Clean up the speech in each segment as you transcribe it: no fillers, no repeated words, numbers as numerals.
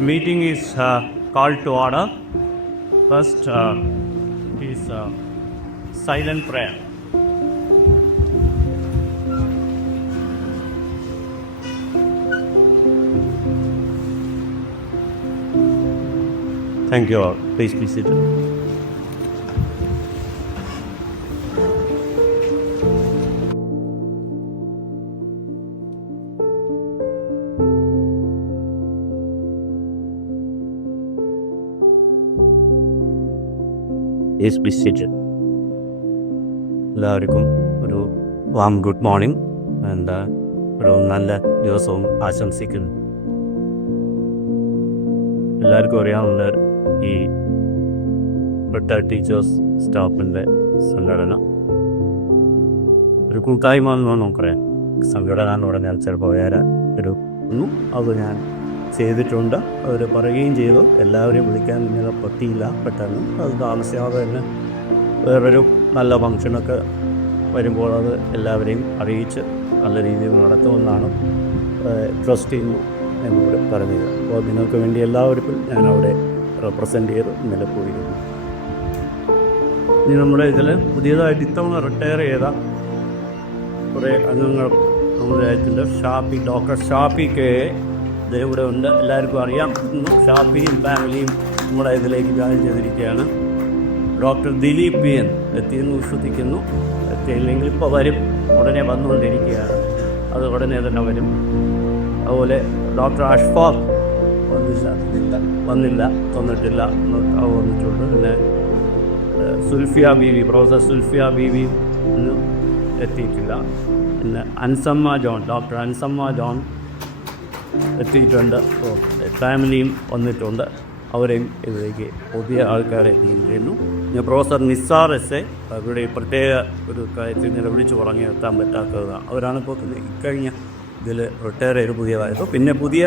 Meeting is called to order. First is silent prayer. Thank you all. Please be seated. Please be seated. എല്ലാവർക്കും ഒരു warm good morning ഒരു നല്ല ദിവസവും ആശംസിക്കുന്നു. എല്ലാവർക്കും അറിയാവുന്ന ഈ റിട്ടയർഡ് ടീച്ചേഴ്സ് സ്റ്റാഫിൻ്റെ സംഘടന ഒരു കൂട്ടായ്മ എന്ന് നമുക്കറിയാം. സംഘടന എന്ന് പറഞ്ഞാൽ ചിലപ്പോൾ വേറെ ഒരു ഒന്നും അത് ഞാൻ ചെയ്തിട്ടുണ്ട്. അവർ പറയുകയും ചെയ്തു. എല്ലാവരെയും വിളിക്കാൻ ഇങ്ങനെ പറ്റിയില്ല പെട്ടെന്ന്. അത് താമസിയാതെ തന്നെ വേറൊരു നല്ല ഫങ്ഷനൊക്കെ വരുമ്പോൾ അത് എല്ലാവരെയും അറിയിച്ച് നല്ല രീതിയിൽ നടത്തുമെന്നാണ് ട്രസ്റ്റ് ചെയ്യുന്നു എന്നോട് പറഞ്ഞത്. അപ്പോൾ നിങ്ങൾക്ക് വേണ്ടി എല്ലാവർക്കും ഞാൻ അവിടെ റെപ്രസെൻ്റ് ചെയ്ത് ഇന്നലെ പോയിരുന്നു. ഇനി നമ്മുടെ ഇതിൽ പുതിയതായിട്ട് ഇത്തവണ റിട്ടയർ ചെയ്ത കുറേ അംഗങ്ങൾ നമ്മുടെ രാജ്യത്തിൻ്റെ ഡോക്ടർ ഷാഫി കെ ഇവിടെ ഉണ്ട്. എല്ലാവർക്കും അറിയാം. ഷാഫിയും ഫാമിലിയും നമ്മുടെ ഇതിലേക്ക് ജോയിൻ ചെയ്തിരിക്കുകയാണ്. ഡോക്ടർ ദിലീപ് പി എൻ എത്തിയെന്ന് വിശ്വസിക്കുന്നു. എത്തിയില്ലെങ്കിൽ ഇപ്പോൾ വരും, ഉടനെ വന്നുകൊണ്ടിരിക്കുകയാണ്. അത് ഉടനെ തന്നെ വരും. അതുപോലെ ഡോക്ടർ അഷ്ഫാഖ് വന്നിട്ടില്ല വന്നിട്ടുണ്ട്. പിന്നെ സുൽഫിയ ബീവി, പ്രൊഫസർ സുൽഫിയ ബീവി ഇന്ന് എത്തിയിട്ടില്ല. പിന്നെ ഡോക്ടർ അൻസമ്മ ജോൺ എത്തിയിട്ടുണ്ട്. ഫാമിലിയും വന്നിട്ടുണ്ട്. അവരെയും ഇതിലേക്ക് പുതിയ ആൾക്കാരെ ചെയ്യുന്നു. പ്രൊഫസർ നിസാർ എസ് എ അവരുടെ പ്രത്യേക ഒരു കാര്യത്തിൽ നിലവിളിച്ച് പറഞ്ഞ് എത്താൻ പറ്റാത്തതാണ്. അവരാണ് ഇപ്പോൾ ഇക്കഴിഞ്ഞ ഇതിൽ റിട്ടയർ ചെയ്ത് പുതിയതായത്. പിന്നെ പുതിയ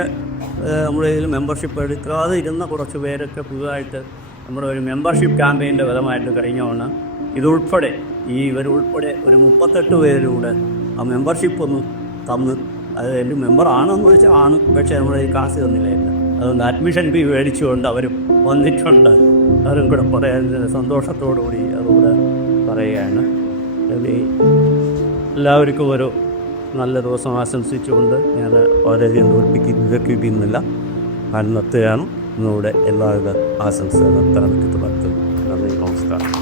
നമ്മുടെ ഇതിൽ മെമ്പർഷിപ്പ് എടുക്കാതെ ഇരുന്ന കുറച്ച് പേരൊക്കെ പുതുതായിട്ട് നമ്മുടെ ഒരു മെമ്പർഷിപ്പ് ക്യാമ്പയിൻ്റെ ഫലമായിട്ട് കഴിഞ്ഞോണ്ട് ഇതുൾപ്പെടെ ഇവരുൾപ്പെടെ ഒരു 38 പേരൂടെ ആ മെമ്പർഷിപ്പ് ഒന്ന് തന്ന്, അത് എൻ്റെ മെമ്പറാണെന്ന് ചോദിച്ചാൽ ആണ്, പക്ഷേ നമ്മുടെ ഈ കാശ് തന്നില്ലായിരുന്നു. അതുകൊണ്ട് അഡ്മിഷൻ ഫീ മേടിച്ചുകൊണ്ട് അവർ വന്നിട്ടുണ്ട്. അവരും കൂടെ പറയാൻ സന്തോഷത്തോടു കൂടി അതുകൂടെ പറയുകയാണ്. എല്ലാവർക്കും ഒരു നല്ല ദിവസം ആശംസിച്ചുകൊണ്ട് ഞാൻ വളരെയധികം ദീർഘിപ്പിക്കുന്നില്ല. നിർത്തുകയാണ്. ഇന്നിവിടെ എല്ലാവിധ ആശംസകളും തലമുറയ്ക്ക് നടത്തുന്നു. നന്ദി, നമസ്കാരം.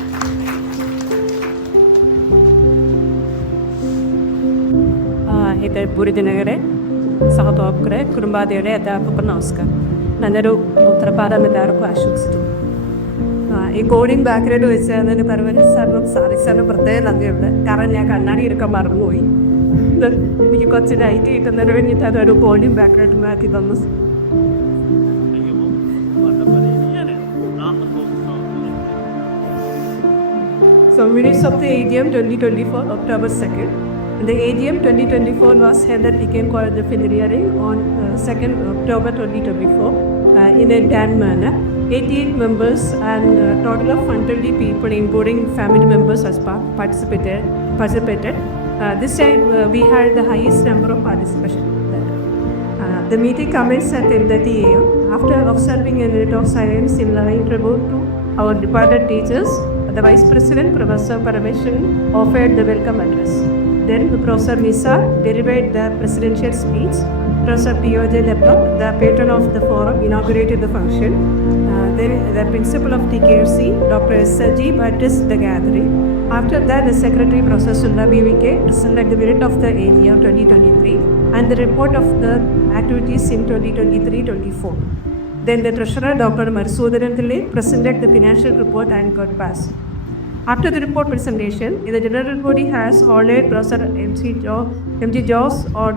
ಇದು ಬುರಿದಿನಗರೆ ಸಹೋದರರೇ, ಕುಟುಂಬಾದಿಗಳೇ, ಅಧ್ಯಾಪಕರು ನಮಸ್ಕಾರ. നല്ലൊരു ഉത്തരപാദം എല്ലാവർക്കും ആശംസിച്ചു. ഈ കോഡിങ് ബാക്ക്ഗ്രൗണ്ട് വെച്ചതിന് പരവൻ സാറിനും സാറി സാറിനും പ്രത്യേക നന്ദിയുണ്ട്. കാരണം ഞാൻ കണ്ണാടി എടുക്കാൻ മറന്നുപോയി. ഇത് എനിക്ക് കുറച്ച് ലൈറ്റ് കിട്ടുന്നതിന് വേണ്ടിയിട്ട് അതൊരു കോഡിങ് ബാക്ക്ഗ്രൗണ്ട് മാറ്റി തന്നു. So minutes of the AGM 2024, October 2nd. The AGM 2024 was held at PKM College of Engineering on 2nd October 2024 in a planned manner. 88 members and total of 120 people, including family members, has participated. This time we had the highest number of participation. The meeting commenced at 10:30 a.m. After observing a minute of silence in line tribute to our departed teachers, the Vice President, Professor Parameswaran, offered the welcome address. Then Professor Nisa delivered the presidential speech. Professor P.O.J. Leptop, the patron of the forum, inaugurated the function. Then the principal of TKFC, Dr. S. Sajib, addressed the gathering. After that, the Secretary, Professor Sulla B.V.K., presented the minute of the AGM 2023 and the report of the activities in 2023-24. Then the Treasurer, Dr. Madhusudanan Pillai, presented the financial report and got passed. After the report presentation, the general body has honored Professor M.G. Jose on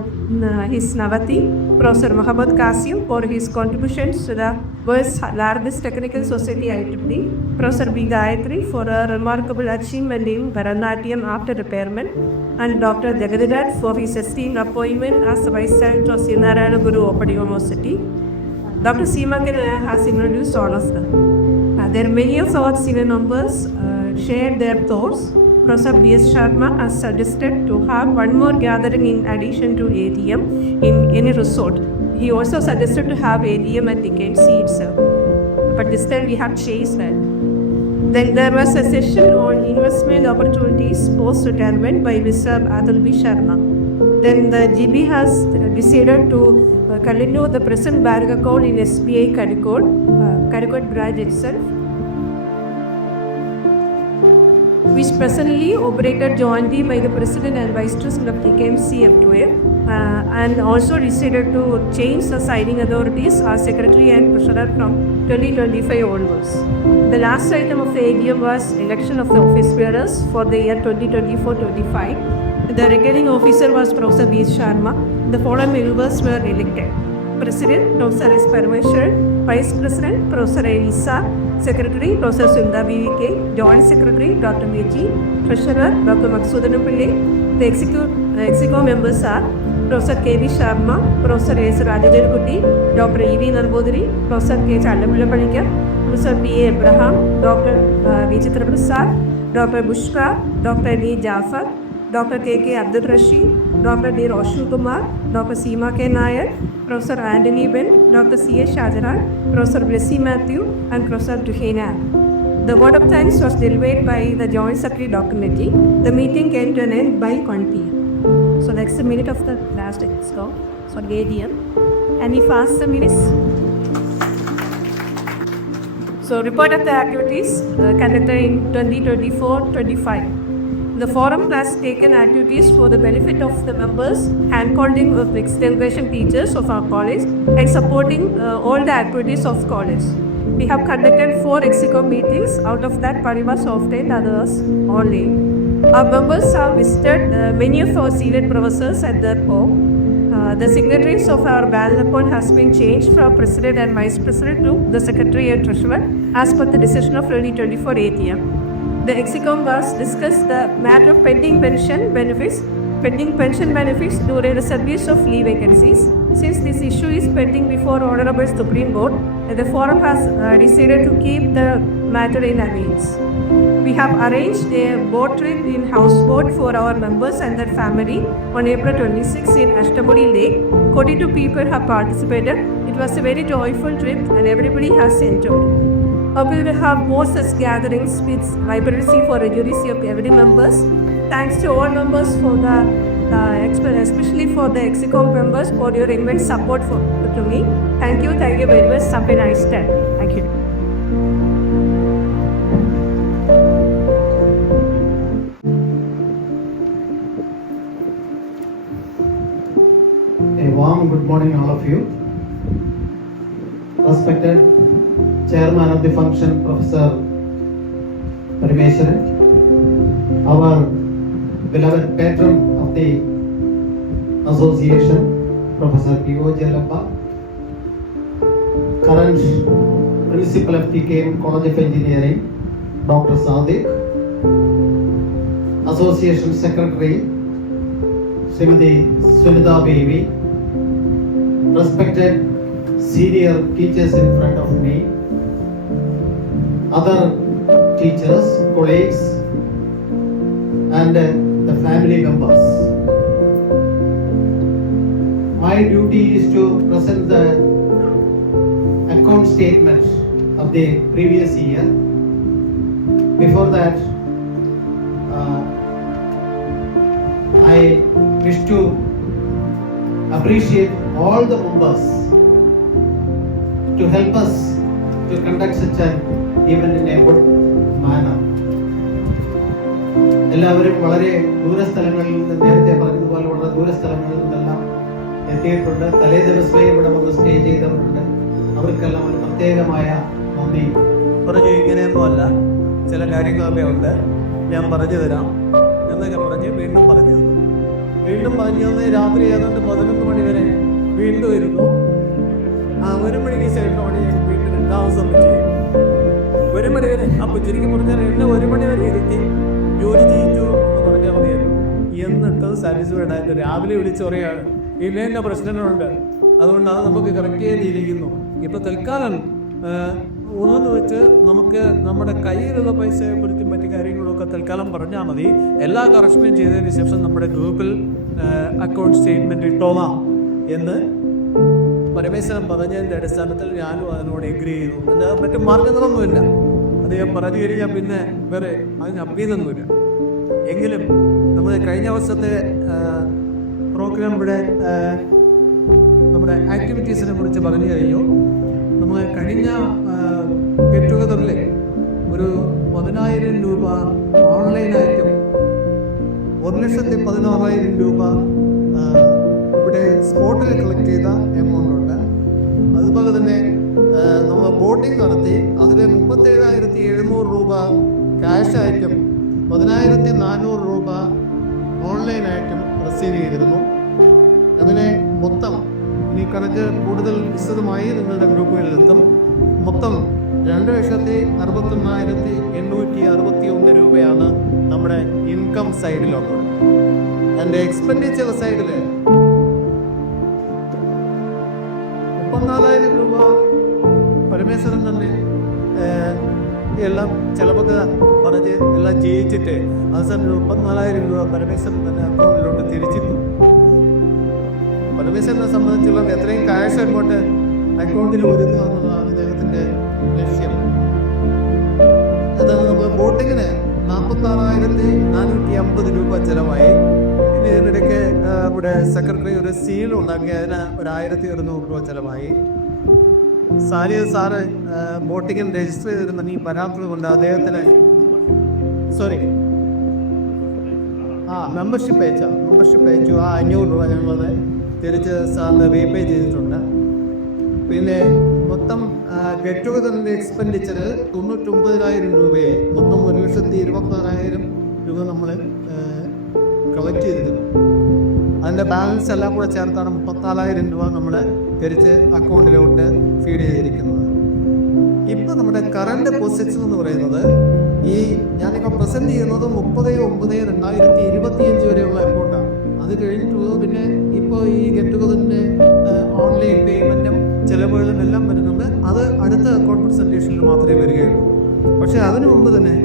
his Navati, Professor Muhammad Qasim for his contributions to the world's largest technical society IEEE, Professor B. Gayatri for a remarkable achievement in Bharatanatyam after repairment, and Dr. Jagadidat for his esteemed appointment as the Vice Chancellor of Sri Narayana Guru Open University. Dr. Seemakan has introduced all of them. There are many of our senior members shared their thoughts. Professor B.S. Sharma has suggested to have one more gathering in addition to ATM in any resort he also suggested to have AGM at Deccan C itself. But this time we have changed that. Then there was a session on investment opportunities post-retirement by Mr. Atul B. Sharma. Then the GB has decided to continue the present bank account in SBI Caricut branch itself, which presently operated jointly by the President and Vice President of TKMC F2A, and also decided to change the signing authorities as Secretary and Treasurer from 2025 onwards. The last item of the AGM was election of the office bearers for the year 2024-25. The returning officer was Professor B. Sharma. The following members were elected: President Professor S. Parameshwaran, Vice President Professor Elisa, Secretary Professor Sunda B.V.K., Joint Secretary Dr. Meji, Treasurer Dr. Maksudanam Pillai. The executive members are Professor K.V. Sharma, Professor S. Rajajankutti, Dr. E.V. Narbodhiri, Professor K. Challamullapanikar, Professor B.A. Abraham, Dr. V. Chitraprasad, Dr. Bushra, Dr. D. Jafar, Dr. K.K. Abdul Rashid, Dr. D. Roshu Kumar, Dr. Seema K. Nair, Professor Anthony Ben, Dr. C.A. Shahjahan, Professor Blessy Matthew, and Professor Duhena. The word of thanks was delivered by the Joint Secretary Dr. Neti. The meeting came to an end by 1 p.m. So that's the minute of the last exco, so AGM. Any fast minutes? So report of the activities conducted in 2024-25. The forum has taken activities for the benefit of the members, handholding of the extension teachers of our college, and supporting all the activities of college. We have conducted 4 executive meetings. Out of that, Pariva softened, others only. Our members have visited many of our senior professors at their home. The signatories of our bank account has been changed from President and Vice President to the Secretary and Treasurer as per the decision of 2024 ATM. The execom was discussed the matter of pending pension benefits during the service of leave vacancies. Since this issue is pending before Honorable Supreme Court, the forum has decided to keep the matter in abeyance. We have arranged a boat trip in houseboat for our members and their family on April 26 in Ashtamudi Lake. 42 people have participated. It was a very joyful trip and everybody has enjoyed. We will have more such gatherings with vibrancy for accuracy of every members. Thanks to all members for especially for the execom members for your immense support to me. Thank you very much. Have a nice day. Thank you. A warm good morning all of you. Respected Chairman of the function, Professor Parameshwaran, our beloved patron of the association, Professor P.O. Jalapa, current Principal of TKM College of Engineering, Dr. Sadiq, Association Secretary, Srimati Sunita Baby, respected senior teachers in front of me, other teachers, colleagues, and the family members. My duty is to present the account statement of the previous year. Before that, I wish to appreciate all the members to help us to conduct such an event in a good manner. എല്ലാവരും വളരെ ദൂരസ്ഥലങ്ങളിൽ നിന്ന്, നേരത്തെ പറഞ്ഞതുപോലെ വളരെ ദൂരസ്ഥലങ്ങളിൽ നിന്നെല്ലാം എത്തിയിട്ടുണ്ട്. തലേ ദിവസമേ ഇവിടെ വന്ന് സ്റ്റേ ചെയ്തവരുണ്ട്. അവർക്കെല്ലാം ഒരു പ്രത്യേകമായ നന്ദി. പറഞ്ഞു ഇങ്ങനെയൊന്നുമല്ല, ചില കാര്യങ്ങളൊക്കെ ഉണ്ട്, ഞാൻ പറഞ്ഞു തരാം എന്നൊക്കെ പറഞ്ഞ് വീണ്ടും പറഞ്ഞു തന്നു. രാത്രി ഏതാണ്ട് 11 മണി വരെ വീണ്ടും ഇരുന്നു. 1 മണിക്ക് ശേഷമാണ് ഞാൻ വീണ്ടും രണ്ടാമത് സബ്മിറ്റ് ചെയ്യും. 1 മണി വരെ. അപ്പോൾ ശരിക്കും പറഞ്ഞാൽ എന്നെ 1 മണി വരെ ഇരുത്തി ജോലി ചെയ്യിച്ചു എന്ന് പറഞ്ഞാൽ മതിയായിരുന്നു. എന്നിട്ട് സാറ്റിസ്ഫൈഡ് ആയിട്ട് രാവിലെ വിളിച്ച് പറയുകയാണ്, ഇന്ന പ്രശ്നങ്ങളുണ്ട്, അതുകൊണ്ട് അത് നമുക്ക് കറക്റ്റ് ചെയ്തിരിക്കുന്നു. ഇപ്പോൾ തൽക്കാലം ഉള്ളത് വെച്ച് നമുക്ക് നമ്മുടെ കയ്യിലുള്ള പൈസയെക്കുറിച്ചും മറ്റു കാര്യങ്ങളൊക്കെ തൽക്കാലം പറഞ്ഞാൽ മതി. എല്ലാ കറക്ഷനും ചെയ്തതിന് ശേഷം നമ്മുടെ ഗ്രൂപ്പിൽ അക്കൗണ്ട് സ്റ്റേറ്റ്മെൻറ്റ് ഇട്ടോളാം എന്ന് പരമേശ്വരൻ പറഞ്ഞതിൻ്റെ അടിസ്ഥാനത്തിൽ ഞാനും അതിനോട് എഗ്രി ചെയ്തു. എന്നാൽ മറ്റു മാർഗങ്ങളൊന്നുമില്ല. അത് ഞാൻ പറഞ്ഞു കഴിഞ്ഞാൽ പിന്നെ വേറെ അതിന് അപ്പീതൊന്നുമില്ല. എങ്കിലും നമ്മൾ കഴിഞ്ഞ വർഷത്തെ പ്രോഗ്രാം ഇവിടെ നമ്മുടെ ആക്ടിവിറ്റീസിനെ കുറിച്ച് പറഞ്ഞു കഴിഞ്ഞു. നമ്മൾ കഴിഞ്ഞ ഗെറ്റ് ടുഗദറിൽ ഒരു 10,000 രൂപ ഓൺലൈനായിട്ടും 1,16,000 രൂപ ഇവിടെ സ്പോട്ടിൽ കളക്ട് ചെയ്ത എമൗണ്ട് ഉണ്ട്. അതുപോലെ തന്നെ നമ്മൾ ബോട്ടിംഗ് നടത്തി അതിൽ 37,700 രൂപ ക്യാഷായിട്ടും 10,400 രൂപ ഓൺലൈനായിട്ടും റിസീവ് ചെയ്തിരുന്നു. അതിനെ മൊത്തം ഇനി കണക്ക് കൂടുതൽ വിശദമായി നിങ്ങളുടെ ഗ്രൂപ്പുകളിലെത്തും. മൊത്തം 2,61,861 രൂപയാണ് നമ്മുടെ ഇൻകം സൈഡിലുള്ളത്. എൻ്റെ എക്സ്പെൻഡിച്ചർ സൈഡിൽ 34,000 രൂപ പരമേശ്വരൻ തന്നെ എല്ലാം ചിലവൊക്കെ പറഞ്ഞ് എല്ലാം ജയിച്ചിട്ട് അവസാനം 34,000 രൂപ പരമേശ്വരൻ തന്നെ അക്കൗണ്ടിലോട്ട് തിരിച്ചിട്ടു. പരമേശ്വരനെ സംബന്ധിച്ചുള്ള എത്രയും ക്യാഷ് അങ്ങോട്ട് അക്കൗണ്ടിൽ വരുന്നു എന്നുള്ളതാണ് അദ്ദേഹത്തിൻ്റെ ലക്ഷ്യം. അതാണ് നമ്മൾ ബോട്ടിങ്ങിന് 46,450 രൂപ ചിലവായി. പിന്നെ ഇതിനിടയ്ക്ക് ഇവിടെ സെക്രട്ടറി ഒരു സീൽ ഉണ്ടാക്കി, അതിന് 1,200 രൂപ ചിലവായി. സാറ് ബോട്ടിങ്ങിന് രജിസ്റ്റർ ചെയ്തിരുന്ന ഈ പരാതി കൊണ്ട് അദ്ദേഹത്തിന് മെമ്പർഷിപ്പ് അയച്ചു. ആ 500 രൂപ ഞങ്ങൾ തിരിച്ച് സാറിന് റീപേ ചെയ്തിട്ടുണ്ട്. പിന്നെ മൊത്തം ഗെറ്റ് ടുഗദറിൻ്റെ എക്സ്പെൻഡിച്ചർ 99,000 രൂപയെ മൊത്തം 1,24,000 രൂപ നമ്മൾ കളക്ട് ചെയ്തിരുന്നു. അതിൻ്റെ ബാലൻസ് എല്ലാം കൂടെ ചേർത്താണ് 34,000 രൂപ നമ്മൾ തിരിച്ച് അക്കൗണ്ടിലോട്ട് ഫീഡ് ചെയ്തിരിക്കുന്നത്. ഇപ്പോൾ നമ്മുടെ കറണ്ട് പൊസിഷൻ എന്ന് പറയുന്നത് ഈ ഞാനിപ്പോൾ പ്രസൻറ്റ് ചെയ്യുന്നത് 30/9/2025 വരെയുള്ള അക്കൗണ്ടാണ്. അത് കഴിഞ്ഞിട്ടുള്ളത് പിന്നെ ഇപ്പോൾ ഈ ഗെറ്റ് ടുഗദറിൻ്റെ ഓൺലൈൻ പേയ്മെൻറ്റും ചിലവുകളും എല്ലാം വരുന്നുണ്ട്. അത് അടുത്ത അക്കൗണ്ട് പ്രസൻറ്റേഷനിൽ മാത്രമേ വരികയുള്ളൂ. പക്ഷേ അതിനു മുമ്പ് തന്നെ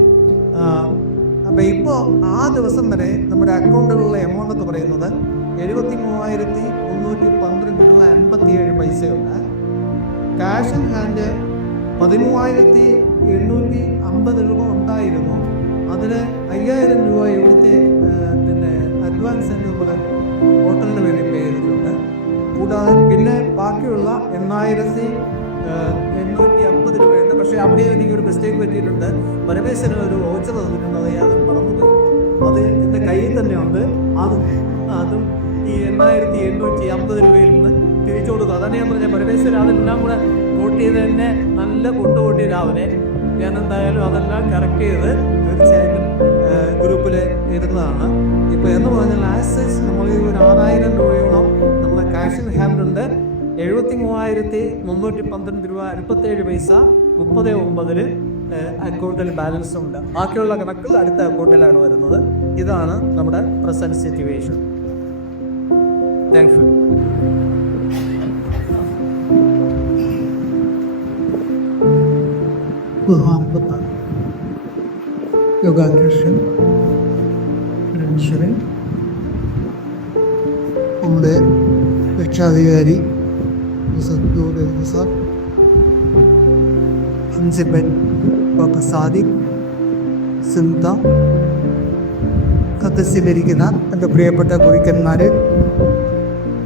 അപ്പോൾ ഇപ്പോൾ ആ ദിവസം വരെ നമ്മുടെ അക്കൗണ്ടിലുള്ള എമൗണ്ട് എന്ന് പറയുന്നത് 73,312 രൂപ 57 പൈസയുണ്ട്. ക്യാഷ് ഇൻ ഹാൻഡ് 13,850 രൂപ ഉണ്ടായിരുന്നു. അതിന് 5,000 രൂപ ഇവിടുത്തെ പിന്നെ അഡ്വാൻസ് നമ്മൾ ഹോട്ടലിന് വേണ്ടി പേ ചെയ്തിട്ടുണ്ട്. കൂടാതെ പിന്നെ ബാക്കിയുള്ള 8,850 രൂപയുണ്ട്. പക്ഷേ അവിടെ എനിക്കൊരു മിസ്റ്റേക്ക് പറ്റിയിട്ടുണ്ട്. പരമേശ്വരൻ ഒരു വോച്ചർ തന്നിട്ടുണ്ട്, അത് ഞാൻ മറന്നുപോയി. അത് എൻ്റെ കയ്യിൽ തന്നെയുണ്ട്. അതും ഈ 8,850 രൂപയിൽ നിന്ന് തിരിച്ചു കൊടുക്കുക. അതാണ് ഞാൻ പറഞ്ഞത്. പരമേശ്വരൻ അതെല്ലാം കൂടെ വോട്ട് ചെയ്ത് തന്നെ നല്ല കൊണ്ടുപോട്ടി രാവിലെ ഞാൻ എന്തായാലും അതെല്ലാം കറക്റ്റ് ചെയ്ത് തീർച്ചയായിട്ടും ഗ്രൂപ്പിൽ ഇടുന്നതാണ്. ഇപ്പോൾ എന്ന് പറഞ്ഞാൽ ആസസ് നമ്മൾ ഒരു 6,000 രൂപയോളം നമ്മളെ ക്യാഷ് ഇൻ ഹാൻഡ് ഉണ്ട്. 73,312 രൂപ 57 പൈസ 30/9 അക്കൗണ്ടിൽ ബാലൻസ് ഉണ്ട്. ബാക്കിയുള്ള കണക്കുകൾ അടുത്ത അക്കൗണ്ടിലാണ് വരുന്നത്. ഇതാണ് നമ്മുടെ പ്രസന്റ് സിറ്റുവേഷൻ. Thank you. ബഹുമാനപ്പെട്ട യോഗാധ്യക്ഷൻ പരമേശ്വരൻ, നമ്മുടെ രക്ഷാധികാരി സാർ, പ്രിൻസിപ്പൽ ഡോക്ടർ സാദിഖ്, സിംത, സദസ്സിലിരിക്കുന്ന എൻ്റെ പ്രിയപ്പെട്ട ഗുരുക്കന്മാരെ,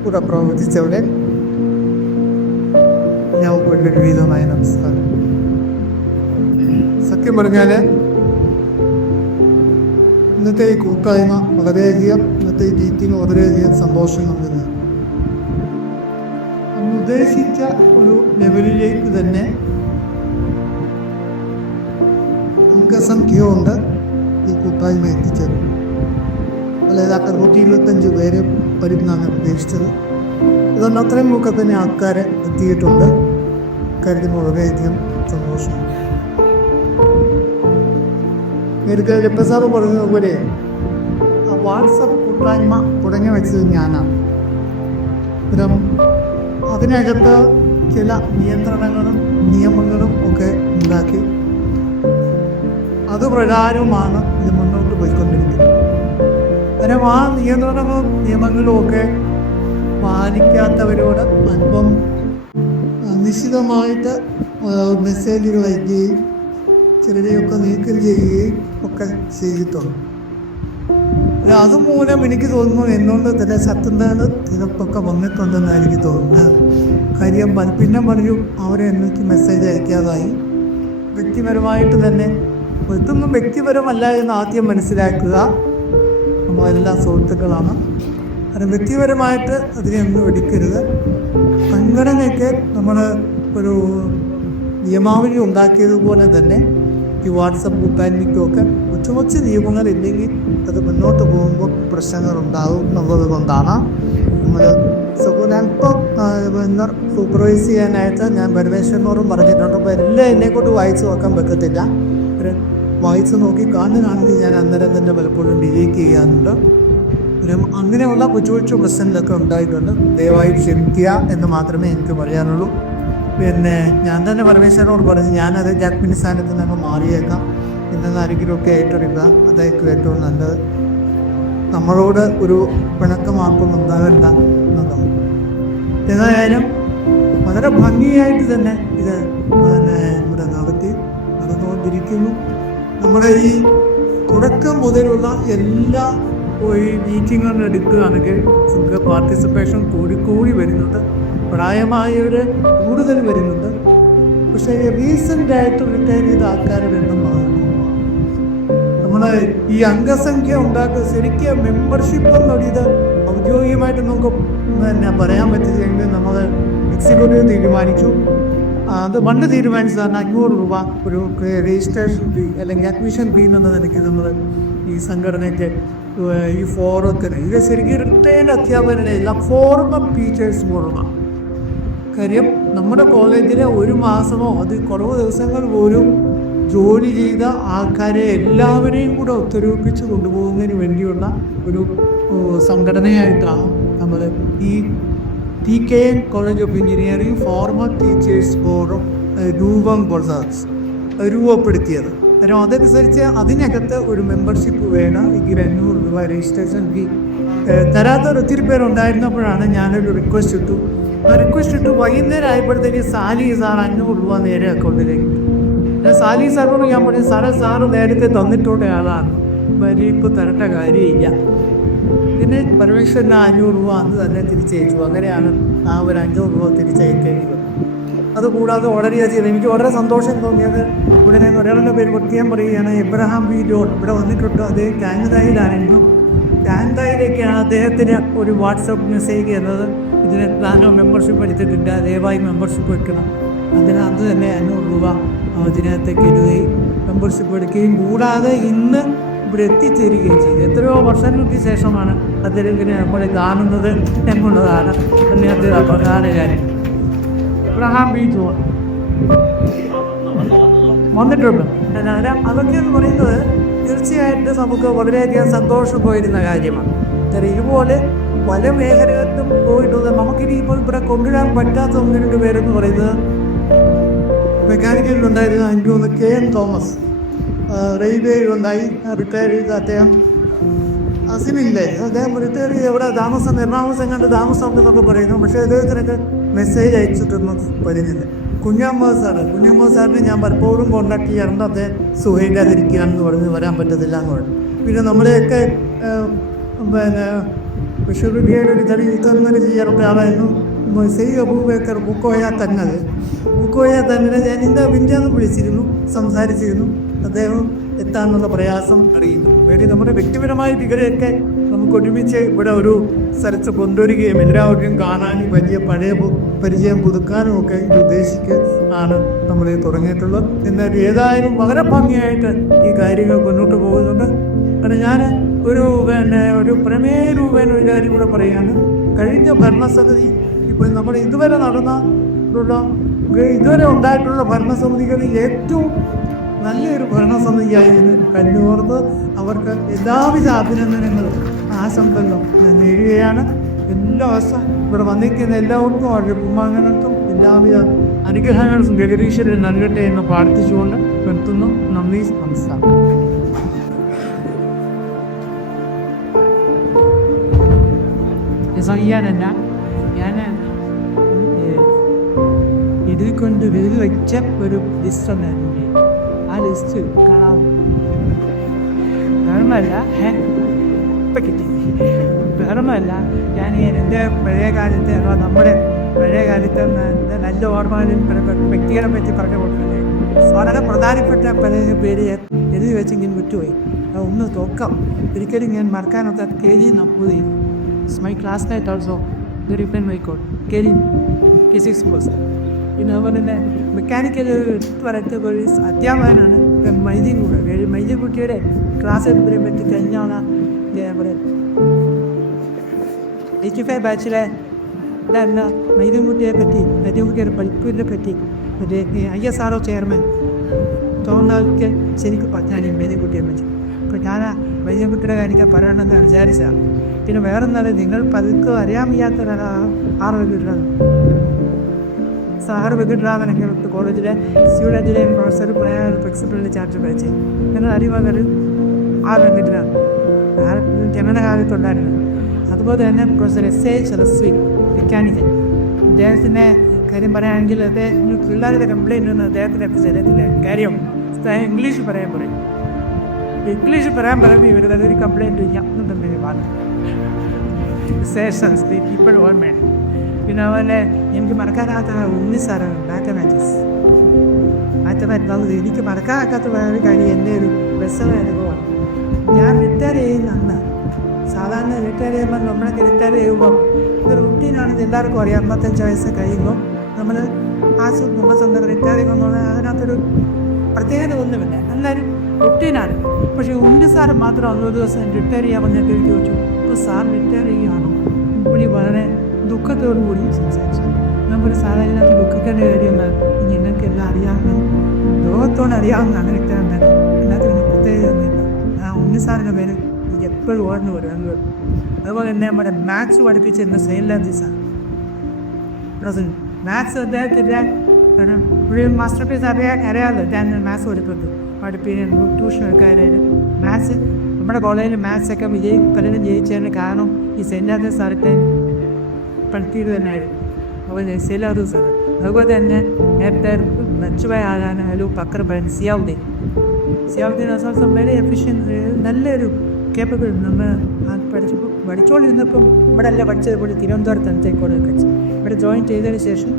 കൂടെ പ്രവർത്തിച്ചവരെ, ഞാൻ വലിയൊരു വിധമായ നമസ്കാരം. സത്യം പറഞ്ഞാൽ ഇന്നത്തെ ഈ കൂട്ടായ്മ വളരെയധികം, ഇന്നത്തെ ഈ മീറ്റിംഗ് വളരെയധികം സന്തോഷം നൽകുന്നത്. നമ്മൾ ഉദ്ദേശിച്ച ഒരു ലെവലിലേക്ക് തന്നെ അംഗസംഖ്യ കൊണ്ട് ഈ കൂട്ടായ്മ എത്തിച്ചത്. അതായത് 125 പേര് വരുന്നതാണ് ഉദ്ദേശിച്ചത്. അതുകൊണ്ട് അത്രയും ഒക്കെ തന്നെ ആൾക്കാരെ എത്തിയിട്ടുണ്ട്. കാര്യത്തിൽ വളരെയധികം സന്തോഷമുണ്ട്. നേരത്തെ സാറ് പറഞ്ഞതുപോലെ ആ വാട്സപ്പ് കൂട്ടായ്മ തുടങ്ങി വെച്ചത് ഞാനാണ്. അതിനകത്ത് ചില നിയന്ത്രണങ്ങളും നിയമങ്ങളും ഒക്കെ ഉണ്ടാക്കി അതുപ്രകാരമാണ് ഇത് മുന്നോട്ട് പോയിക്കൊണ്ടിരിക്കുന്നത്. കാരണം ആ നിയന്ത്രണങ്ങളും നിയമങ്ങളും ഒക്കെ പാലിക്കാത്തവരോട് അല്പം അനിശ്ചിതമായിട്ട് മെസ്സേജുകൾ അയക്കുകയും ചിലരെയൊക്കെ നീക്കം ചെയ്യുകയും ഒക്കെ ചെയ്തിട്ടുണ്ട്. അതുമൂലം എനിക്ക് തോന്നുന്നു എന്നോട് തന്നെ സത്യനാണ് തിരപ്പൊക്കെ വന്നിട്ടുണ്ടെന്ന് എനിക്ക് തോന്നുന്നത്. കാര്യം പിന്നെ പറഞ്ഞു അവരെ എനിക്ക് മെസ്സേജ് അയക്കാതായി. വ്യക്തിപരമായിട്ട് തന്നെ ഇതൊന്നും വ്യക്തിപരമല്ല എന്ന് ആദ്യം മനസ്സിലാക്കുക. നമ്മളെല്ലാം സുഹൃത്തുക്കളാണ്. അത് വ്യക്തിപരമായിട്ട് അതിനെയൊന്നും എടുക്കരുത്. സംഘടനയ്ക്ക് നമ്മൾ ഒരു നിയമാവലി ഉണ്ടാക്കിയതുപോലെ തന്നെ ഈ വാട്സപ്പ് കൂട്ടായ്മയ്ക്കുമൊക്കെ ഒറ്റമൊച്ച നിയമങ്ങളില്ലെങ്കിൽ അത് മുന്നോട്ട് പോകുമ്പോൾ പ്രശ്നങ്ങളുണ്ടാകും എന്നുള്ളത് കൊണ്ടാണ് നമ്മൾ അല്പം സൂപ്പർവൈസ് ചെയ്യാനായിട്ട് ഞാൻ പരമേശ്വരനോടും പറഞ്ഞിട്ടുണ്ട്. അപ്പോൾ എല്ലാം എന്നെക്കൊണ്ട് വായിച്ച് നോക്കാൻ പറ്റത്തില്ല. ഒരു വായിച്ച് നോക്കി കാണുകയാണെങ്കിൽ ഞാൻ അന്നേരം തന്നെ പലപ്പോഴും ഡിലീറ്റ് ചെയ്യാറുണ്ട്. അങ്ങനെയുള്ള കൊച്ചു കൊച്ചു പ്രശ്നങ്ങളൊക്കെ ഉണ്ടായിട്ടുണ്ട്. ദയവായി ക്ഷമിക്കുക എന്ന് മാത്രമേ എനിക്ക് പറയാനുള്ളൂ. പിന്നെ ഞാൻ തന്നെ പരമേശ്വരനോട് പറഞ്ഞു ഞാനത് ജാക്മിനി സ്ഥാനത്ത് നിന്ന് മാറിയേക്കാം എന്ന ആരെങ്കിലുമൊക്കെ ഏറ്റെടുക്കുക. അതായിരിക്കും ഏറ്റവും നല്ലത്. നമ്മളോട് ഒരു പിണക്കമാർക്കും ഉണ്ടാകണ്ട എന്നതാണ്. ഏതായാലും വളരെ ഭംഗിയായിട്ട് തന്നെ ഇത് ഇവിടെ നടന്നുകൊണ്ടിരിക്കുന്നു. നമ്മുടെ ഈ തുടക്കം മുതലുള്ള എല്ലാ ഈ മീറ്റിങ്ങുകൾ എടുക്കുകയാണെങ്കിൽ നമുക്ക് പാർട്ടിസിപ്പേഷൻ കൂടി വരുന്നുണ്ട്. പ്രായമായവർ കൂടുതൽ വരുന്നുണ്ട്. പക്ഷേ റീസെൻ്റായിട്ട് റിട്ടയർ ചെയ്ത ആൾക്കാർ വരുന്നതാണ്. നമ്മൾ ഈ അംഗസംഖ്യ ഉണ്ടാക്കുക ശരിക്കും മെമ്പർഷിപ്പ് എന്നുള്ളത് ഔദ്യോഗികമായിട്ട് നമുക്ക് പിന്നെ പറയാൻ പറ്റില്ലെങ്കിൽ നമ്മൾ എക്സിക്യൂട്ടീവ് തീരുമാനിച്ചു. അത് പണ്ട് തീരുമാനിച്ചതാണ് 500 രൂപ ഒരു രജിസ്ട്രേഷൻ ഫീ അല്ലെങ്കിൽ അഡ്മിഷൻ ഫീ എന്ന നിലയ്ക്ക് നമ്മൾ ഈ സംഘടനയ്ക്ക് ഈ ഫോറത്തിന് ഇത് ശരിക്കും റിട്ടയർഡ് അധ്യാപകരുടെ ഫോറം ടീച്ചേഴ്സ് പോലുള്ള കാര്യം നമ്മുടെ കോളേജിലെ ഒരു മാസമോ അത് കുറവ് ദിവസങ്ങൾ പോലും ജോലി ചെയ്ത ആൾക്കാരെ എല്ലാവരെയും കൂടെ ഒത്തൊരുമിപ്പിച്ച് കൊണ്ടുപോകുന്നതിന് വേണ്ടിയുള്ള ഒരു സംഘടനയായിട്ടാണ് നമ്മൾ ഈ TKN college of engineering former teachers forum രൂപപ്പെടുത്തിയത്. കാരണം അതനുസരിച്ച് അതിനകത്ത് ഒരു മെമ്പർഷിപ്പ് വേണം. എങ്കിൽ 500 രൂപ രജിസ്ട്രേഷൻ ഫീ തരാത്തവർ ഒത്തിരി പേരുണ്ടായിരുന്നപ്പോഴാണ് ഞാനൊരു റിക്വസ്റ്റ് ഇട്ടു. വൈകുന്നേരം ആയപ്പോഴത്തേക്ക് സാലി സാർ 500 രൂപ നേരെ അക്കൗണ്ടിലേക്ക്. സാലി സാറിനോട് ഞാൻ പറഞ്ഞു സാറ് നേരത്തെ തന്നിട്ടുള്ള ആളാണ്, ഇപ്പോൾ തരേണ്ട കാര്യമില്ല. പിന്നെ പരമേശ്വരന് 500 രൂപ അന്ന് തന്നെ തിരിച്ചയച്ചു. അങ്ങനെയാണ് ആ ഒരു 500 രൂപ തിരിച്ചയക്കേണ്ടി വന്നത്. അതുകൂടാതെ വളരെയധികം എനിക്ക് വളരെ സന്തോഷം തോന്നിയത് ഇവിടെ ഞാൻ ഒരാളുടെ പേര് പ്രത്യേകം പറയുകയാണ്. എബ്രഹാം വി ജോൺ ഇവിടെ വന്നിട്ടുണ്ട്. അദ്ദേഹം കാനഡയിലായിരുന്നു. കാനഡയിലേക്കാണ് അദ്ദേഹത്തിന് ഒരു വാട്സപ്പ് മെസ്സേജ് എന്നത് ഇതിന് താനോ മെമ്പർഷിപ്പ് എടുത്തിട്ടില്ല, ദയവായി മെമ്പർഷിപ്പ് എടുക്കണം. അതിനകത്ത് തന്നെ 500 രൂപ അതിനകത്തേക്ക് ഇടുകയും മെമ്പർഷിപ്പ് എടുക്കുകയും കൂടാതെ ഇന്ന് ഇവിടെ എത്തിച്ചേരുകയും ചെയ്തു. എത്രയോ വർഷങ്ങൾക്ക് ശേഷമാണ് അദ്ദേഹത്തിന് നമ്മളെ കാണുന്നത് എന്നുള്ളതാണ് അദ്ദേഹത്തിൻ്റെ പ്രധാനകാര്യം. എബ്രഹാം ബി ജോൺ വന്നിട്ടുണ്ട്. അതൊക്കെ എന്ന് പറയുന്നത് തീർച്ചയായിട്ടും നമുക്ക് വളരെയധികം സന്തോഷം പോയിരുന്ന കാര്യമാണ്. ഇതുപോലെ പല മേഖലകളിലും പോയിട്ടുള്ളത് നമുക്കിനി ഇപ്പോൾ ഇവിടെ കൊണ്ടുവരാൻ പറ്റാത്ത 1-2 പേരെന്ന് പറയുന്നത് മെക്കാനിക്കലിലുണ്ടായിരുന്ന എനിക്ക് തോന്നുന്നു KN തോമസ്, റെയിൽവേയിലുണ്ടായി റിട്ടയർ ചെയ്ത് അദ്ദേഹം അസിമില്ലായിരുന്നു. അദ്ദേഹം റിട്ടയർ ചെയ്ത് എവിടെ താമസം എറണാകുളം കണ്ട് താമസം എന്നൊക്കെ പറയുന്നു. പക്ഷേ അദ്ദേഹത്തിനൊക്കെ മെസ്സേജ് അയച്ചിട്ടൊന്നും വരുന്നില്ല. കുഞ്ഞമ്മദ് സാറിനെ ഞാൻ പലപ്പോഴും കോൺടാക്ട് ചെയ്യാറുണ്ട്. അദ്ദേഹം സുഖമില്ലാതിരിക്കുകയാണെന്ന് പറഞ്ഞ് വരാൻ പറ്റത്തില്ല എന്ന് പറഞ്ഞു. പിന്നെ നമ്മുടെയൊക്കെ പിന്നെ വിശ്വവിദ്യയുടെ ഒരു തടി ഇതൊന്നും ചെയ്യാറുള്ള ആളായിരുന്നു അബൂബക്കർ ബുക്കോയ തന്നെ ഞാൻ ഇന്ന് വിന്ധ്യാന്ന് വിളിച്ചിരുന്നു, സംസാരിച്ചിരുന്നു. അദ്ദേഹം എത്താനുള്ള പ്രയാസം അറിയുന്നു. വേണ്ടി നമ്മുടെ വ്യക്തിപരമായ ഇവരെയൊക്കെ നമുക്ക് ഒരുമിച്ച് ഇവിടെ ഒരു സ്ഥലത്ത് കൊണ്ടുവരികയും എല്ലാവരെയും കാണാനും വലിയ പഴയ പരിചയം പുതുക്കാനും ഒക്കെ ഉദ്ദേശിക്ക് ആണ് നമ്മൾ തുടങ്ങിയിട്ടുള്ളത്. എന്നാൽ ഏതായാലും വളരെ ഭംഗിയായിട്ട് ഈ കാര്യങ്ങൾ മുന്നോട്ട് പോകുന്നുണ്ട്. കാരണം ഞാൻ ഒരു പ്രമേയ രൂപേണ ഒരു കാര്യം കൂടെ പറയുകയാണ്. കഴിഞ്ഞ ഭരണസമിതി ഇപ്പോൾ നമ്മൾ ഇതുവരെ ഉണ്ടായിട്ടുള്ള ഭരണസമിതികളിൽ ഏറ്റവും നല്ലൊരു ഭരണസമിതിയായിരുന്നു കഞ്ഞൂർന്ന്. അവർക്ക് എല്ലാവിധ അഭിനന്ദനങ്ങളും ആശംസകളും ഞാൻ നേരുകയാണ്. എല്ലാ വർഷം ഇവിടെ വന്നിരിക്കുന്ന എല്ലാവർക്കും അവരുടെ കുമാങ്ങനത്തും എല്ലാവിധ അനുഗ്രഹങ്ങളും ജഗദീശ്വരൻ നൽകട്ടെ എന്ന് പ്രാർത്ഥിച്ചുകൊണ്ട് നിർത്തുന്നു. നന്ദി, നമസ്കാരം. സഹിയാനല്ല ഞാൻ ഇതിൽ കൊണ്ട് എഴുതി വെച്ച ഒരു ലിസ്റ്റ് ഉണ്ടായിരുന്നു. ആ ലിസ്റ്റ് കാണാം. വേറൊന്നുമല്ല, ഇപ്പം കിട്ടി. വേറൊന്നുമല്ല, ഞാൻ എൻ്റെ പഴയ കാലത്തെ നമ്മുടെ പഴയ കാലത്ത് നല്ല ഓർമ്മകളിൽ വ്യക്തികളെ പറ്റി പറഞ്ഞു കൊടുക്കുന്നത് വളരെ പ്രധാനപ്പെട്ട പല പേര് എഴുതി വെച്ചെങ്കിൽ വിട്ടുപോയി. ഒന്ന് നോക്കാം. ഒരിക്കലും ഞാൻ മറക്കാനൊക്കെ KG നമ്പൂതിരി. It's my classmate also. റിപ്പൻ മൈക്കോട്ട് KG ഫിസിക്സ് കോഴ്സ്. പിന്നെ അതുപോലെ തന്നെ മെക്കാനിക്കൽ പറയത്ത ഒരു അധ്യാപകനാണ് മൈദീൻകുട്ടിയുടെ ക്ലാസ് എടുപ്പിനെ പറ്റി കഴിഞ്ഞാണ് നമ്മുടെ 85 ബാച്ചിലെ ഇതല്ല മൈദീൻകുട്ടിയെ പറ്റി, മൈദീൻകുട്ടിയുടെ പഠിപ്പിനെ പറ്റി ഒരു ISRO ചെയർമാൻ തോന്നാൾക്ക് ശരിക്കും പറഞ്ഞാൽ മൈദീൻകുട്ടിയെ പറ്റി. അപ്പോൾ ഞാൻ മൈദീൻകുട്ടിയുടെ കാര്യം പറയണമെന്ന് വിചാരിച്ചതാണ്. പിന്നെ വേറൊന്നാണ്, നിങ്ങൾ പതുക്കെ അറിയാൻ വയ്യാത്ത ആറ് വിട്ടിട്ടാണ്. സാറ് വിട്ടിട്ടാണെങ്കിൽ കോളേജിലെ സ്റ്റുഡൻറ്റിലെയും പ്രൊഫസർ പ്രിൻസിപ്പലിൻ്റെ ചാർജ് പഠിച്ചത്. നിങ്ങൾ അറിയുന്നത് ആറ് വിട്ടിട്ടാണ് ജനന കാലത്തുണ്ടായിരുന്നത്. അതുപോലെ തന്നെ പ്രൊഫസർ SA ചലസ്വി മെക്കാനിക്കൽ. അദ്ദേഹത്തിൻ്റെ കാര്യം പറയുകയാണെങ്കിൽ അദ്ദേഹത്തിന് പിള്ളേരുടെ കംപ്ലയിൻ്റ് ഒന്നും അദ്ദേഹത്തിൻ്റെ ശരീരത്തില്ല. കാര്യം ഇംഗ്ലീഷ് പറയാൻ പറയും. ഇംഗ്ലീഷ് പറയാൻ പറയുമ്പോൾ ഇവർ അതൊരു കംപ്ലയിൻറ്റ് ചെയ്യാം എന്നും തന്നെ പറഞ്ഞു. വിശേഷം ഇപ്പോഴും ഓർമ്മയാണ്. പിന്നെ അതുപോലെ എനിക്ക് മറക്കാനാകാത്ത ഉണ്ണിസാറാണ് മാത്തമാറ്റിക്സ്. എനിക്ക് മറക്കാനാകാത്ത വേറൊരു കാര്യം എൻ്റെ ഒരു രസമായ അനുഭവമാണ്. ഞാൻ റിട്ടയർ ചെയ്യുന്ന അന്ന്, സാധാരണ റിട്ടയർ ചെയ്യുമ്പോൾ നമ്മളൊക്കെ റിട്ടയർ ചെയ്യുമ്പോൾ ഇത് റുട്ടീനാണെന്ന് എല്ലാവർക്കും അറിയാം. 55 വയസ്സ് കഴിയുമ്പോൾ നമ്മൾ സ്വന്തം റിട്ടയർ ചെയ്യുമ്പോൾ അതിനകത്തൊരു പ്രത്യേകത ഒന്നുമില്ല, നല്ലൊരു റുട്ടീനാണ്. പക്ഷേ ഉണ്ണി സാറ് മാത്രം അന്നൊരു ദിവസം റിട്ടയർ ചെയ്യാൻ വന്നിട്ട് ചോദിച്ചു, ഇപ്പോൾ സാർ റിട്ടയർ ചെയ്യുകയാണോ? പുള്ളി വളരെ ദുഃഖത്തോടു കൂടി സംസാരിച്ചു. നമുക്കൊരു സാധാരണ ദുഃഖിക്കേണ്ട കാര്യമെന്നാൽ നിങ്ങൾക്കെല്ലാം അറിയാവുന്ന ലോകത്തോട് അറിയാവുന്നതാണ് റിട്ടയർ തന്നെ. അതിനകത്ത് എനിക്ക് പ്രത്യേകതയൊന്നുമില്ല. ആ ഉണ്ണി സാറിൻ്റെ പേര് എനിക്ക് എപ്പോഴും ഓർമ്മ വരും. അതുപോലെ തന്നെ നമ്മുടെ മാത്സ് പഠിപ്പിച്ചിരുന്ന സെയിലാന്തി സാർ, മാത്സ് അദ്ദേഹത്തിൻ്റെ ഒരു മാസ്റ്റർ പീസ് അറിയാമല്ലോ. ഞാൻ മാത്സ് പഠിപ്പിക്കുന്നു, ട്യൂഷൻ എടുക്കാനായിട്ട്. മാത്സ് നമ്മുടെ കോളേജിൽ മാത്സൊക്കെ പലരും ജയിച്ചതിന് കാരണം ഈ സെയിലാന്തി സാറിൻ്റെ പഠിപ്പിയത് തന്നെയായിരുന്നു. അതുപോലെ സെയിലാന്തി സാർ. അതുപോലെ തന്നെ നേരത്തെ മെച്ചുവായ ആളാനായാലും പക്കർ പറയുന്നത് സിയാവുദ്ദീൻ ഓൾസോ വെരി എഫിഷ്യൻറ്റ്, നല്ലൊരു കേപ്പബിൾ. നമ്മൾ പഠിച്ചുകൊണ്ടിരുന്നപ്പം ഇവിടെ അല്ല പഠിച്ചത്, ഇവിടെ തിരുവനന്തപുരത്ത് കോളേജ് വെച്ച് ഇവിടെ ജോയിൻ ചെയ്തതിന് ശേഷം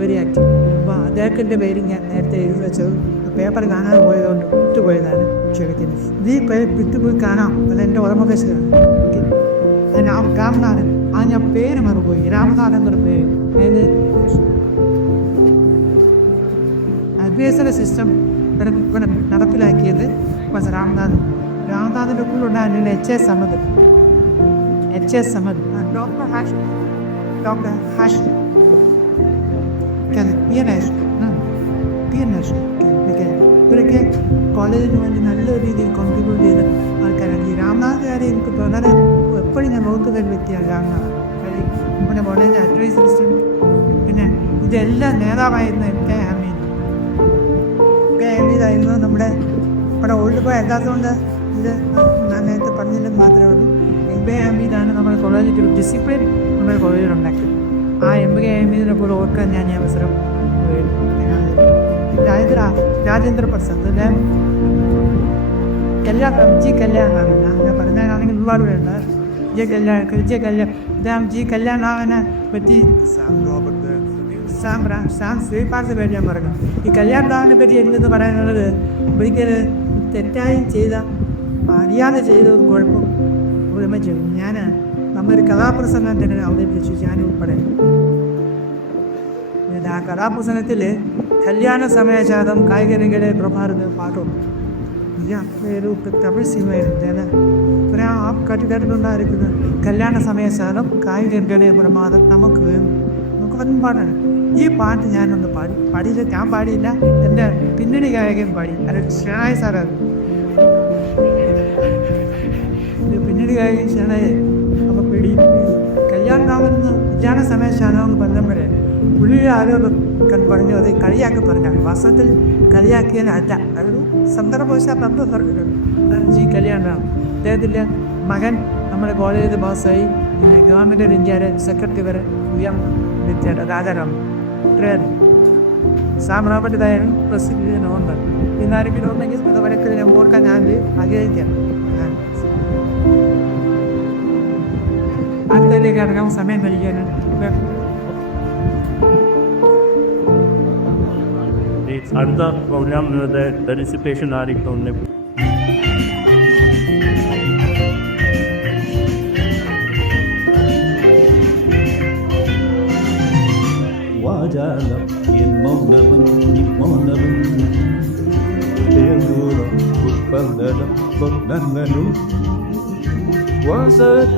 വെരി ആക്റ്റീവ്. അപ്പോൾ അദ്ദേഹത്തിൻ്റെ പേര് ഞാൻ നേരത്തെ എഴുതി വെച്ചത് പേപ്പർ കാണാതെ പോയതുകൊണ്ട് വിട്ടുപോയതാണ്, ക്ഷമിക്കുന്നത്. വിട്ടുപോയി കാണാം, അതെൻ്റെ ഓർമ്മകശമാണ്. രാമനാഥൻ, ഞാൻ പേര് മറന്നുപോയി. രാമനാഥൻ എന്നൊരു പേര്. അതായത് അഭ്യസന സിസ്റ്റം ഇവിടെ നടപ്പിലാക്കിയത് രാമനാഥൻ്റെ കൂടെ HS സമദ്, ഡോക്ടർ ഹാഷ് ഇവരൊക്കെ കോളേജിന് വേണ്ടി നല്ല രീതിയിൽ കോൺട്രിബ്യൂട്ട് ചെയ്ത ആൾക്കാരാണ്. ഈ രാമനാഥ് കാര്യം എനിക്ക് വളരെ എപ്പോഴും ഞാൻ നോക്കുന്ന ഒരു വ്യക്തിയാണ് രാമനാഥ്. നമ്മുടെ കോളേജിലെ അഡ്വൈസ് സിസ്റ്റം, പിന്നെ ഇതെല്ലാം നേതാവായിരുന്ന MK ഹമീദായിരുന്നു. നമ്മുടെ ഓൾഡ് ബോയ് അല്ലാത്തതുകൊണ്ട് ഇത് ഞാൻ നേരത്തെ പറഞ്ഞില്ലെന്ന് മാത്രമേ ഉള്ളൂ. MK ഹമീദാണ് നമ്മുടെ കോളേജിൽ ഒരു ഡിസിപ്ലിൻ നമ്മുടെ കോളേജിൽ ഉണ്ടാക്കിയത്. ആ MK ഹമീദിനെ പോലെ ഓർക്കാൻ ഞാൻ ഈ അവസരം രാജേന്ദ്ര പ്രസാദ്, കല്യാൺ ഞാൻ പറഞ്ഞാണെങ്കിൽ ഒരുപാട് പേരുണ്ട്. കല്യാണാവിനെ പറ്റി ശ്രീപാർത്ത് പേര് ഞാൻ പറഞ്ഞു. ഈ കല്യാണാവിനെ പറ്റി എനിക്കെന്ന് പറയാനുള്ളത്, ഒരിക്കൽ തെറ്റായി ചെയ്ത അറിയാതെ ചെയ്ത ഒരു കുഴപ്പം ഒരുമിച്ച് നമ്മൊരു കഥാപ്രസംഗം തന്നെ അവതരിപ്പിച്ചു, ഞാൻ ഉൾപ്പെടെ. ആ കഥാപ്രസംഗത്തിൽ കല്യാണ സമയജാതം കായികനികളെ പ്രഭാത പാട്ടും ഒരു തമിഴ് സിനിമയിൽ ആ കേട്ടിട്ടുണ്ടായിരിക്കുന്നത്. കല്യാണ സമയജാതം കായികനികളെ പ്രമാദം നമുക്ക് വൻ പാട്ടാണ്. ഈ പാട്ട് ഞാനൊന്ന് പാടിയില്ല, ഞാൻ പാടിയില്ല, എൻ്റെ പിന്നണി ഗായകൻ പാടി. അത് ഷെനായ സാറാണ്, പിന്നണി ഗായകൻ ഷെനായ. അപ്പോൾ കല്യാണമാവുന്ന കല്യാണ സമയജാതം പറഞ്ഞപ്പോഴേ പുള്ളിയുടെ ആരോപം പറഞ്ഞു, അത് കളിയാക്കി പറഞ്ഞാണ്. വാസ്തവത്തിൽ കളിയാക്കിയതല്ല, അതൊരു സന്ദർഭവശാൽ പറഞ്ഞിട്ടുണ്ട്. കല്യാണമാണ്. അദ്ദേഹത്തിൻ്റെ മകൻ നമ്മുടെ കോളേജിൽ പാസ്സായി, പിന്നെ ഗവൺമെൻറ് ഓഫ് ഇന്ത്യയുടെ സെക്രട്ടറി വരെ ഉയർന്ന വ്യക്തിയാണ് രാജാറാം. ഇത്രയായിരുന്നു. സാമ്രാപറ്റതായാലും പ്രസിദ്ധീകരണമുണ്ട് ഇന്നാരെങ്കിലും ഉണ്ടെങ്കിൽ ഇതുവരക്ക് ഞാൻ ഓർക്കാൻ ഞാൻ ആഗ്രഹിക്കാം അടുത്തതിലേക്ക് ഇറങ്ങാൻ സമയം നൽകിയാണ് അടുത്ത പ്രോഗ്രാം പാർട്ടിസിപ്പേഷൻ ആയിരിക്കും വാചാലം എൻ മൗനവും മൗനവും തേനൂറും ഉത്പന്നലും പൊന്നലും വാചാലം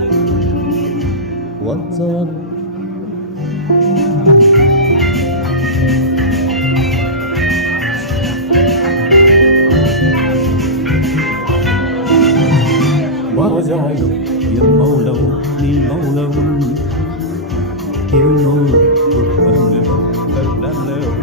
എൻ മൗനവും നീ മൗനവും തേനൂറും ഉത്പന്നലും പൊന്നലും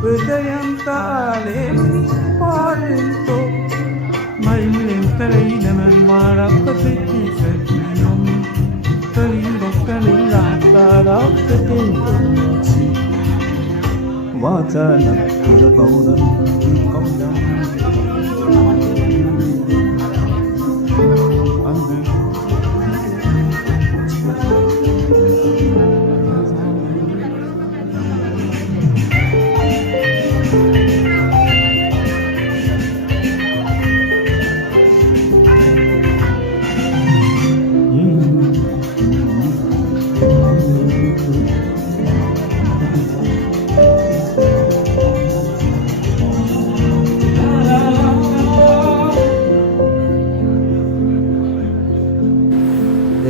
ഹൃദയം താലേ പാടുന്നു മയിലും തലയിലവൻ മാറപ്പത്തേക്ക് സജ്ജനം തലയിലൊക്കളില്ലാത്താലാപ്പത്തിൽ വാചാലം ഒരു മൗനം മൗനം അങ്ങ്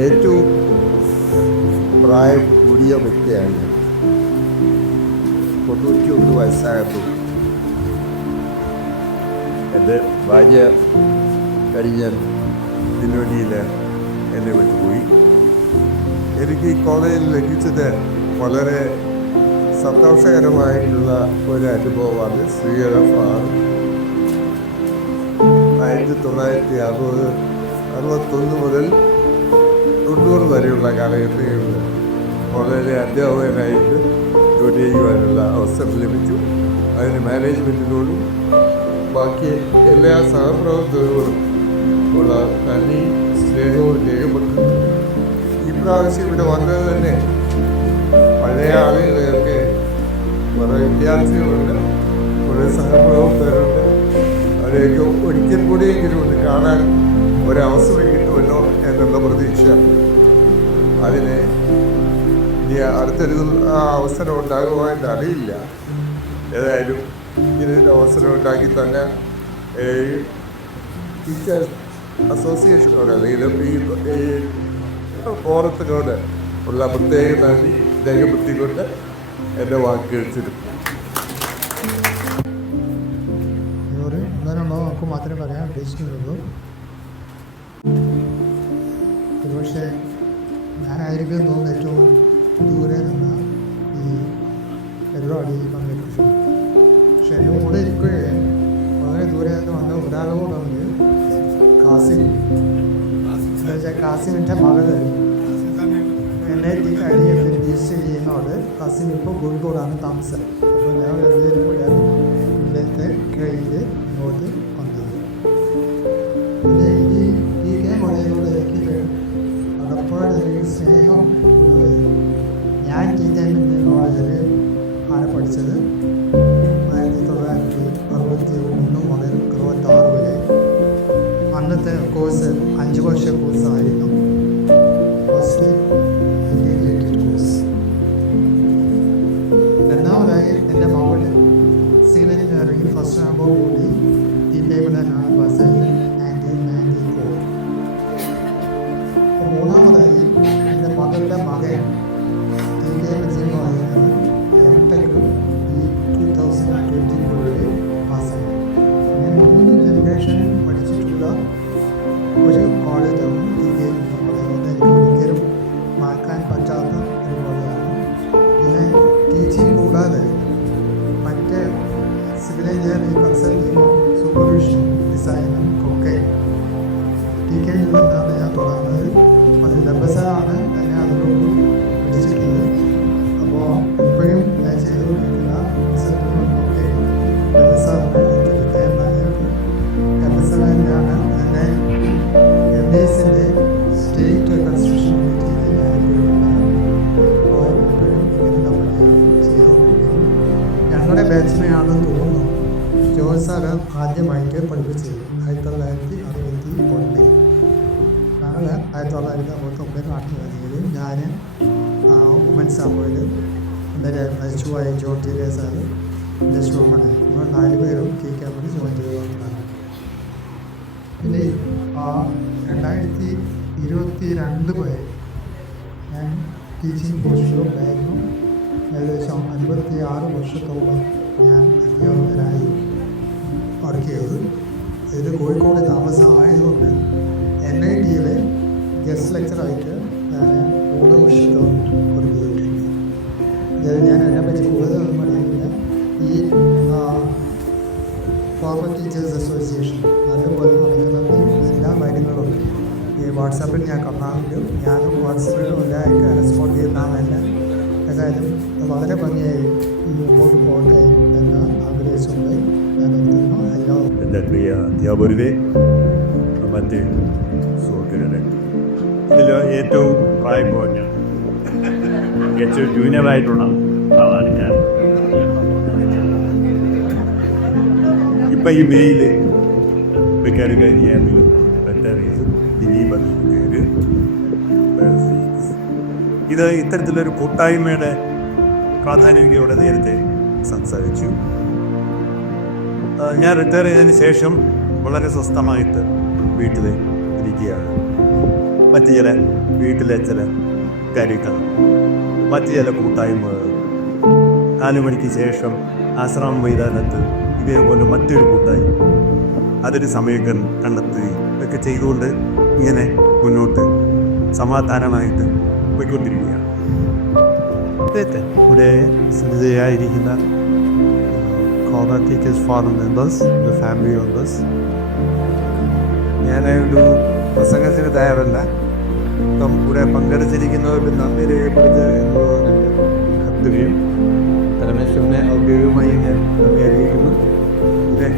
ഏറ്റവും പ്രായം കൂടിയ വ്യക്തിയാണ് 91 വയസ്സായപ്പോൾ എൻ്റെ ഭാര്യ കഴിഞ്ഞ ദിനവനിയിൽ എന്നെ വിട്ടുപോയി. എനിക്ക് ഈ കോളേജിൽ ലഭിച്ചത് വളരെ സന്തോഷകരമായിട്ടുള്ള ഒരു അനുഭവമാണ്. ശ്രീകരമാണ് 1961 മുതൽ 90 വരെയുള്ള കാലഘട്ടങ്ങളിൽ വളരെ അധ്യാപകനായിട്ട് ജോലി ചെയ്യുവാനുള്ള അവസരം ലഭിച്ചു. അതിന് മാനേജ്മെൻറ്റിനോടും ബാക്കി എല്ലാ സഹപ്രവർത്തകരോടും ഉള്ള നന്ദി സ്നേഹവും രേഖപ്പെടുത്തുന്നു. ഈ പ്രാവശ്യം ഇവിടെ വന്നത് തന്നെ പഴയ ആളുകളെയൊക്കെ കുറേ വിദ്യാർത്ഥികളുണ്ട്, കുറേ സഹപ്രവർത്തകരുണ്ട്. അവരെയൊക്കെ ഒരിക്കൽ കൂടിയെങ്കിലും ഒന്ന് കാണാൻ ഒരവസരം കിട്ടുമല്ലോ എന്നുള്ള പ്രതീക്ഷ. അതിന് ഇനി അടുത്തൊരു അവസരം ഉണ്ടാകുവാനായിട്ട് അറിയില്ല. ഏതായാലും ഇങ്ങനൊരു അവസരം ഉണ്ടാക്കി തന്നെ ടീച്ചേഴ്സ് അസോസിയേഷനോട് അല്ലെങ്കിൽ ഫോറത്തിനോട് ഉള്ള പ്രത്യേക നന്ദി രേഖപ്പെടുത്തിക്കൊണ്ട് എൻ്റെ വാക്കുകൾ ചുരുക്കും. ഒരു ഒന്നോ നമുക്ക് മാത്രമേ പറയാൻ ഉദ്ദേശിക്കുന്നുള്ളൂ. ഒരുപക്ഷെ ഞാനായിരിക്കും തോന്നുന്നു ഏറ്റവും ദൂരെ നിന്ന് ഈ പരിപാടിയിൽ പങ്കെടുത്തു. പക്ഷെ എൻ്റെ കൂടെ ഇരിക്കുകയും വളരെ ദൂരെ നിന്ന് വന്ന ഒരാളോടാണ് കാസിം. എന്താ വെച്ചാൽ കാസിമിൻ്റെ മകൾ NIT കഴിഞ്ഞ് PhD ചെയ്യുന്നതോട് കാസിം ഇപ്പോൾ കോഴിക്കോടാണ് താമസം. അപ്പോൾ ഞങ്ങൾ രണ്ടുപേരും കൂടെയാണ് ഇവിടുത്തെ കഴിഞ്ഞ് ഇങ്ങോട്ട് വന്നത്. പിന്നെ ഈ കോളേജിനോട് എനിക്ക് പലപ്പോഴും സ്നേഹം ഉള്ളത്. ഞാൻ കോളേജിൽ ആണ് പഠിച്ചത്. 1961 മുതൽ 66 വരെ. അന്നത്തെ കോഴ്സ് 5 വർഷ കോഴ്സായിരുന്നു. First integrated course. രണ്ടാമതായി എൻ്റെ മകൾ സിവിൽ എഞ്ചിനീയറിംഗ് ഫസ്റ്റ് ആകുമ്പോൾ കൂടി ടീമിലാണ് പാസ്സായി 1994. മൂന്നാമതായി എൻ്റെ മകളുടെ മകൻ എംടെക് ഈ 2022 പാസ്സായി. ഞാൻ 3 ജനറേഷൻ പഠിച്ചിട്ടുള്ള ഒരു കോളേജാണ് എനിക്ക് ഒരിക്കലും മാറ്റാൻ പറ്റാത്ത ഒരു കോളേജാണ്. പിന്നെ ടീച്ചിങ് കൂടാതെ മറ്റ് സിവിൽ എഞ്ചിനീയറിംഗ് കൺസൾട്ടിങ്ങും സൂപ്പർവിഷനും ഡിസൈനും ഒക്കെ TKയിൽ നിന്നാണ് ഞാൻ തുടങ്ങുന്നത്. അത് ലഭ്യസാണ് എന്നെ അതിലോട്ട് പിടിച്ചിട്ടുള്ളത്. അപ്പോൾ ഇപ്പോഴും ഞാൻ ചെയ്തുകൊണ്ടിരിക്കുന്ന കൺസൾട്ടിങ്ങൊക്കെ ലഭ്യസാണ് ലഭ്യസാണ്. എൻ്റെ MBSൻ്റെ സ്റ്റേറ്റ് കൺസ്ട്രക്ഷൻ മീറ്റിംഗിൽ ഞാൻ അപ്പോൾ ഇപ്പോഴും ഇങ്ങനെ നമ്മൾ ചെയ്തുകൊണ്ടിരിക്കുന്നു. ഞങ്ങളുടെ ബാച്ചിനെയാണെന്ന് തോന്നുന്നു ജോസ് സാറ് ആദ്യമായിട്ട് പഠിപ്പിച്ചത് 1961. ഞങ്ങൾ 1969 നാട്ടിൽ വരികയും ഞാൻ വുമൻസ് അവാർഡ് എൻ്റെ മരിച്ചുപോയ ജോൺ ടീരിയ സാറ് എൻ്റെ സ്റ്റോമാണ്. നമ്മൾ 4 പേരും കേൾക്കാൻ വേണ്ടി ജോയിൻ ചെയ്തതാണ്. പിന്നെ 2022 വരെ ഞാൻ ടീച്ചിങ് പോസ്റ്റിലുണ്ടായിരുന്നു. ഏകദേശം 56 വർഷത്തോളം ഞാൻ അധ്യാപകനായി വർക്ക് ചെയ്തത്. ഇത് കോഴിക്കോട് താമസമായതുകൊണ്ട് NITയിലെ ഗസ്റ്റ് ലെക്ചറായിട്ട് ഞാൻ 3 വർഷത്തോളം വർക്ക് ചെയ്തിട്ടുണ്ട്. ഇത് ഞാൻ അതിനെപ്പറ്റി കൂടുതലൊന്നും പറയുന്നില്ല. ഈ ഫോർമൽ ടീച്ചേഴ്സ് അസോസിയേഷൻ അതുപോലെ നടക്കുന്നത് എല്ലാ കാര്യങ്ങളും ഈ വാട്സാപ്പിൽ ഞാൻ കാണാറുണ്ട്. ഞാനും വാട്സാപ്പിൽ ഒരാൾക്ക് റെസ്പോണ്ട് ചെയ്യുന്നതല്ല. ഏതായാലും വളരെ ഭംഗിയായി ഈ മുമ്പോട്ട് പോകട്ടെ എന്ന് ആഗ്രഹിച്ചുകൊണ്ട് ഞാൻ നിർത്തുന്നു. എല്ലാ എൻ്റെ പ്രിയ അധ്യാപകരെ, മറ്റ് സുഹൃത്തുക്കളെ, ഇതിൽ ഏറ്റവും പ്രായം കുറഞ്ഞ ഏറ്റവും ജൂനിയറായിട്ടുള്ള ആളാണ് ഞാൻ. ഇപ്പം ഈ മെയിൽ വെക്കാനുകാരിയാണെങ്കിലും ദിലീപ് പേര്. ഇത് ഇത്തരത്തിലൊരു കൂട്ടായ്മയുടെ പ്രാധാന്യം ഇവിടെ നേരത്തെ സംസാരിച്ചു. ഞാൻ റിട്ടയർ ചെയ്തതിന് ശേഷം വളരെ സ്വസ്ഥമായിട്ട് വീട്ടിൽ ഇരിക്കുകയാണ്. മറ്റ് ചില വീട്ടിലെ ചില കാര്യങ്ങൾ, മറ്റ് ചില കൂട്ടായ്മകൾ, 4 മണിക്ക് ശേഷം ആശ്രമം മൈതാനത്ത് ഇതേപോലെ മറ്റൊരു കൂട്ടായ്മ, അതൊരു സമയം കണ്ടെത്തുകയും ഇതൊക്കെ ചെയ്തുകൊണ്ട് ഇങ്ങനെ മുന്നോട്ട് സമാധാനമായിട്ട് പോയിക്കൊണ്ടിരിക്കുകയാണ്. ഇവിടെ സ്ഥിതിയായിരിക്കുന്ന common teachers forum members, family members, ഞാനൊരു പ്രസംഗത്തിന് തയ്യാറല്ല. ഇപ്പം ഇവിടെ പങ്കെടുത്തിരിക്കുന്നവർക്ക് നന്ദി രേഖപ്പെടുത്തുക എന്നുള്ളതാണ് എൻ്റെ കർത്തവ്യം. പരമേശ്വരനെ ഔദ്യോഗികമായി ഞാൻ നന്ദി അറിയിക്കുന്നു. പിന്നെ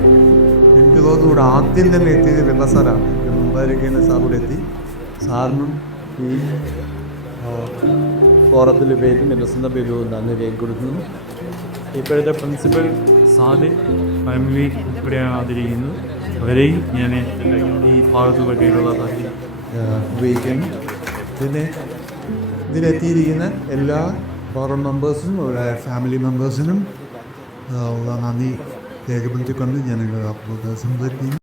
എനിക്ക് തോന്നുന്നു ഇവിടെ ആദ്യം തന്നെ എത്തിയത് വെള്ള സാറാണ്. എൻ്റെ മുമ്പായിരിക്കുന്ന സാർ ഇവിടെ എത്തി. സാറിനും ഈ ഫോറത്തിൻ്റെ പേരും എൻ്റെ സ്വന്തം പേരും നന്ദി രേഖപ്പെടുത്തുന്നു. ഇപ്പോഴത്തെ പ്രിൻസിപ്പൽ സാദ് ഫാമിലി ഇവിടെയാണ് ആദരിക്കുന്നത്. അവരെയും ഞാൻ ഈ ഭാഗത്ത് പറ്റിയിട്ടുള്ള കാര്യം ഉപയോഗിക്കുന്നു. പിന്നെ ഇതിലെത്തിയിരിക്കുന്ന എല്ലാ ഫോറം മെമ്പേഴ്സിനും ഫാമിലി മെമ്പേഴ്സിനും ഉള്ള നന്ദി രേഖപ്പെടുത്തിക്കൊണ്ട് ഞാൻ സംസാരിക്കുന്നു.